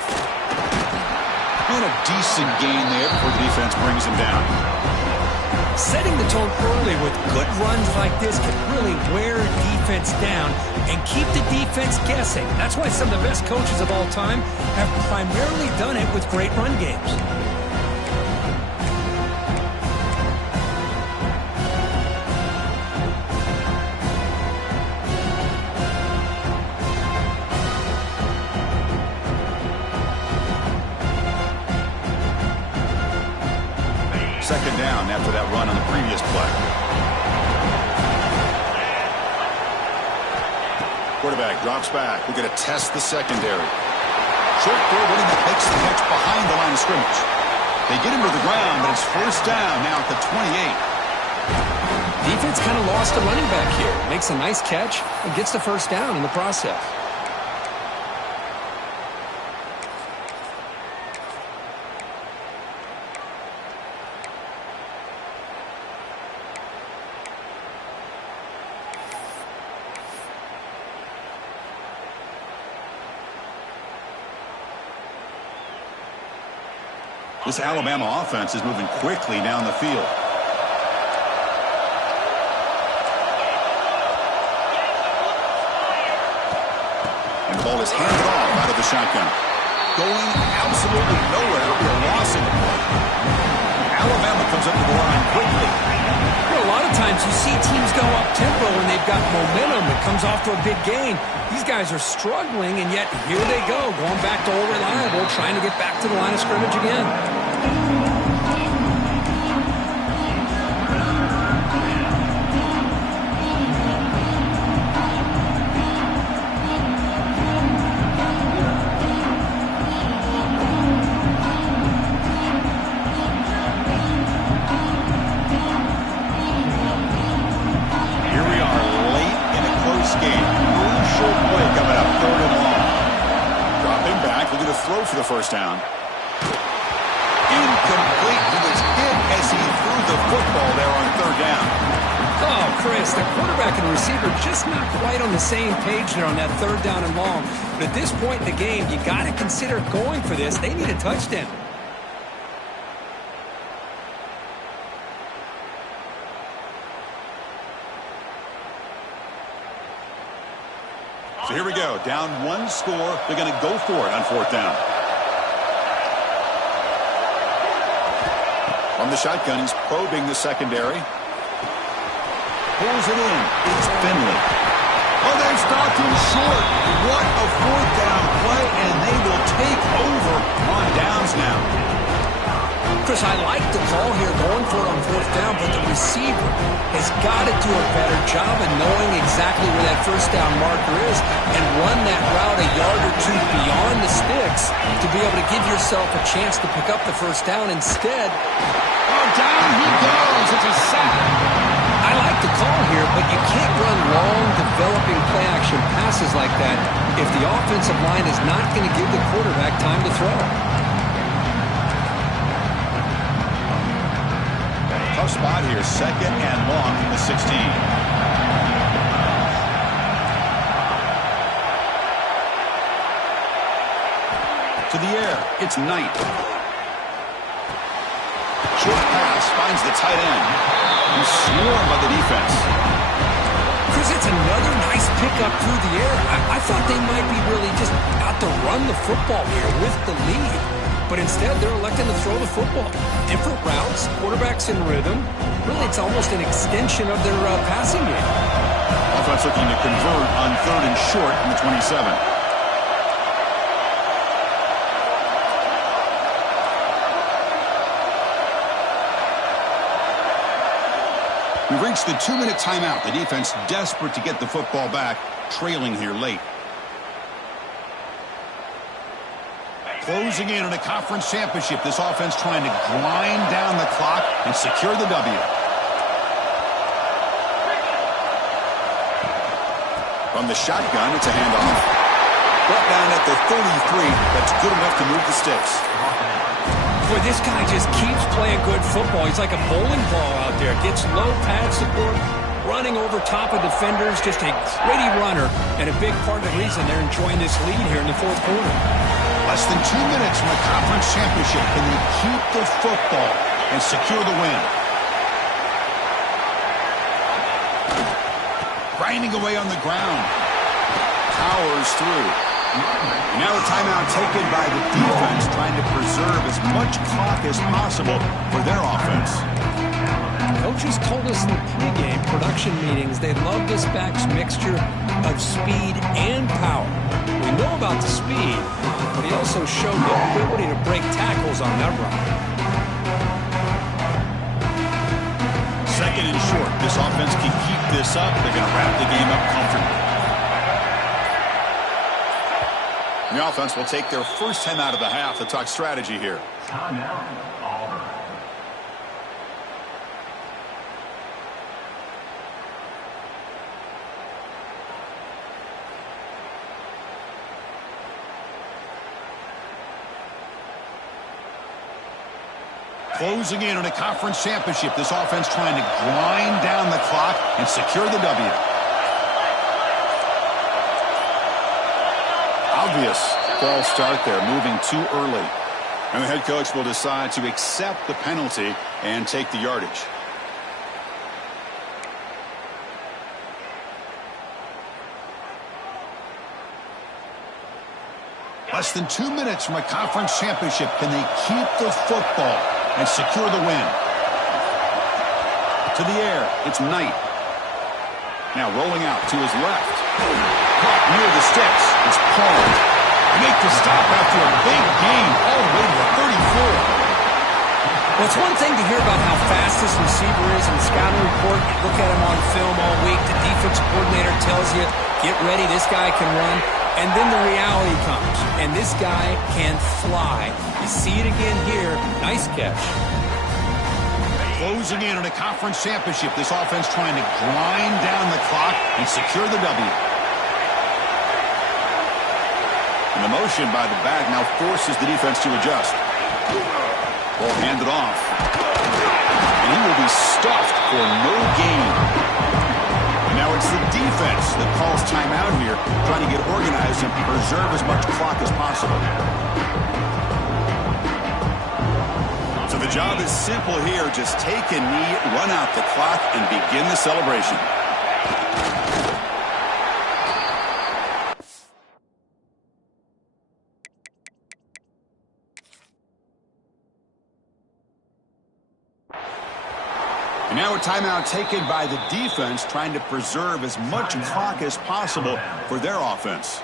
And a decent gain there before the defense brings him down. Setting the tone early with good runs like this can really wear a defense down and keep the defense guessing. That's why some of the best coaches of all time have primarily done it with great run games. Second down after that run on the previous play. Quarterback drops back. We're going to test the secondary. Short throw, winning that makes the catch behind the line of scrimmage. They get him to the ground, but it's first down now at the 28. Defense kind of lost a running back here. Makes a nice catch and gets the first down in the process. This Alabama offense is moving quickly down the field. And the ball is handed off out of the shotgun. Going absolutely nowhere. It'll be a loss in the play. Alabama comes up to the line quickly. Well, a lot of times you see teams go up-tempo when they've got momentum. It comes off to a big gain. These guys are struggling, and yet here they go, going back to old reliable, trying to get back to the line of scrimmage again. to throw for the first down. Incomplete. He was hit as he threw the football there on third down. Oh, Chris, the quarterback and receiver just not quite on the same page there on that third down and long. But at this point in the game, you got to consider going for this. They need a touchdown. So here we go. Down one score. They're going to go for it on fourth down. On the shotgun, he's probing the secondary. Pulls it in. It's Finley. Oh, they've stopped him short. What a fourth down play, and they will take over on downs now. Chris, I like the call here going for it on fourth down, but the receiver has got to do a better job of knowing exactly where that first down marker is and run that route a yard or two beyond the sticks to be able to give yourself a chance to pick up the first down. Instead, oh, down he goes. It's a sack. I like the call here, but you can't run long, developing play-action passes like that if the offensive line is not going to give the quarterback time to throw. Tough spot here, second and long from the 16. To the air, it's Knight. Short pass finds the tight end. He's swarmed by the defense. Chris, it's another nice pickup through the air. I thought they might be really just out to run the football here with the lead. But instead, they're electing to throw the football. Different routes, quarterbacks in rhythm. Really, it's almost an extension of their passing game. Offense looking to convert on third and short from the 27. We've reached the 2-minute timeout. The defense desperate to get the football back, trailing here late. Closing in on a conference championship. This offense trying to grind down the clock and secure the W. From the shotgun, it's a handoff. Brought down at the 33. That's good enough to move the sticks. Boy, this guy just keeps playing good football. He's like a bowling ball out there. Gets low pad support, running over top of defenders. Just a gritty runner, and a big part of the reason they're enjoying this lead here in the fourth quarter. Less than 2 minutes from the conference championship. Can they keep the football and secure the win? Grinding away on the ground. Powers through. And now a timeout taken by the defense, trying to preserve as much clock as possible for their offense. Coaches told us in the pregame production meetings they love this back's mixture of speed and power. We know about the speed, but he also showed the ability to break tackles on that run. Second and short. This offense can keep this up. They're going to wrap the game up comfortably. The offense will take their first time out of the half to talk strategy here. Timeout, Auburn. Closing in on a conference championship. This offense trying to grind down the clock and secure the W. Obvious false start there, moving too early. And the head coach will decide to accept the penalty and take the yardage. Less than 2 minutes from a conference championship. Can they keep the football and secure the win? To the air, it's Knight. Now rolling out to his left. Caught near the sticks. It's Paul. Make the stop after a big gain all the way to the 34. Well, it's one thing to hear about how fast this receiver is in the scouting report. You look at him on film all week. The defensive coordinator tells you, get ready, this guy can run. And then the reality comes, and this guy can fly. You see it again here. Nice catch. Closing in on a conference championship. This offense trying to grind down the clock and secure the W. And the The motion by the back now forces the defense to adjust. Ball handed off. And he will be stuffed for no gain. And now it's the defense that calls timeout here, trying to get organized and preserve as much clock as possible. So the job is simple here. Just take a knee, run out the clock, and begin the celebration. And now a timeout taken by the defense, trying to preserve as much clock as possible for their offense.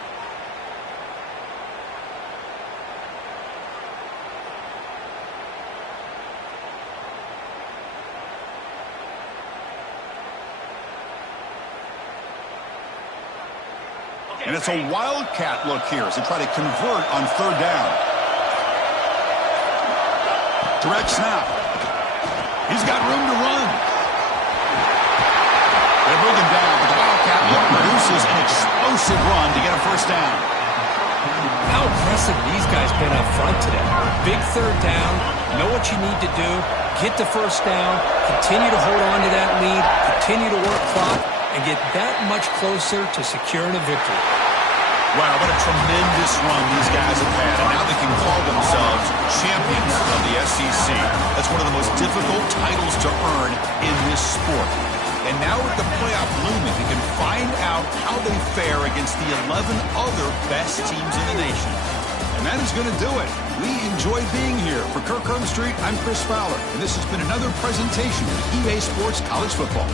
And it's a wildcat look here as they try to convert on third down. Direct snap. He's got room to run. They're moving down, but the wildcat look produces an explosive run to get a first down. How impressive these guys been up front today. Big third down. Know what you need to do. Get the first down. Continue to hold on to that lead. Continue to work clock. And get that much closer to securing a victory. Wow, what a tremendous run these guys have had. And now they can call themselves champions of the SEC. That's one of the most difficult titles to earn in this sport. And now with the playoff looming, they can find out how they fare against the 11 other best teams in the nation. And that is going to do it. We enjoyed being here. For Kirk Street, I'm Chris Fowler. And this has been another presentation of EA Sports College Football.